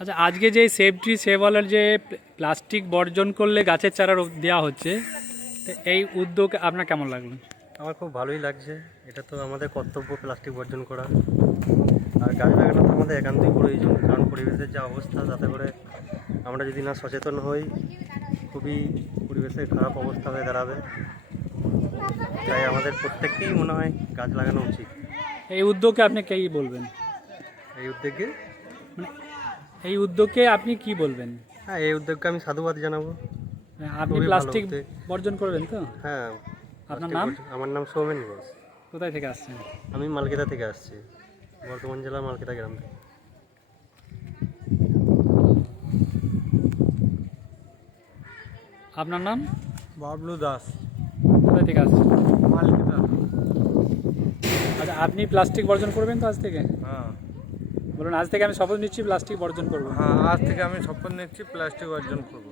আচ্ছা, আজকে যে সেভ ট্রি সেভ ওয়ালের যে প্লাস্টিক বর্জন করলে গাছের চারা দেওয়া হচ্ছে, তো এই উদ্যোগ আপনার কেমন লাগলো? আমার খুব ভালোই লাগছে। এটা তো আমাদের কর্তব্য প্লাস্টিক বর্জন করা। আর গাছ লাগানো তো আমাদের একান্তই প্রয়োজন, কারণ পরিবেশের যা অবস্থা, তাতে করে আমরা যদি না সচেতন হই খুবই পরিবেশের খারাপ অবস্থা হয়ে দাঁড়াবে। তাই আমাদের প্রত্যেককেই মনে হয় গাছ লাগানো উচিত। এই উদ্যোগে আপনি কি বলবেন? এই উদ্যোগে এই উদ্যোগকে আপনি কি বলবেন? হ্যাঁ, এই উদ্যোগকে আমি সাধুবাদ জানাবো। আপনি খুবই ভালো প্লাস্টিক উদ্যোগ। বর্জন করবেন তো? হ্যাঁ। আপনার plastic নাম? আমার নাম সৌমেন ঘোষ। কোথায় থেকে আসছেন? আমি মালকেতা থেকে আসছি, বর্ধমান জেলার মালকেতা গ্রাম থেকে। আপনার নাম? বাবলু দাস, কোথায় থেকে আসছেন? মালকিতা। আচ্ছা, আপনি প্লাস্টিক বর্জন করবেন তো আজ থেকে? হ্যাঁ বলুন, আজ থেকে আমি শপথ নিচ্ছি প্লাস্টিক বর্জন করবো। হ্যাঁ, আজ থেকে আমি শপথ নিচ্ছি প্লাস্টিক বর্জন করবো।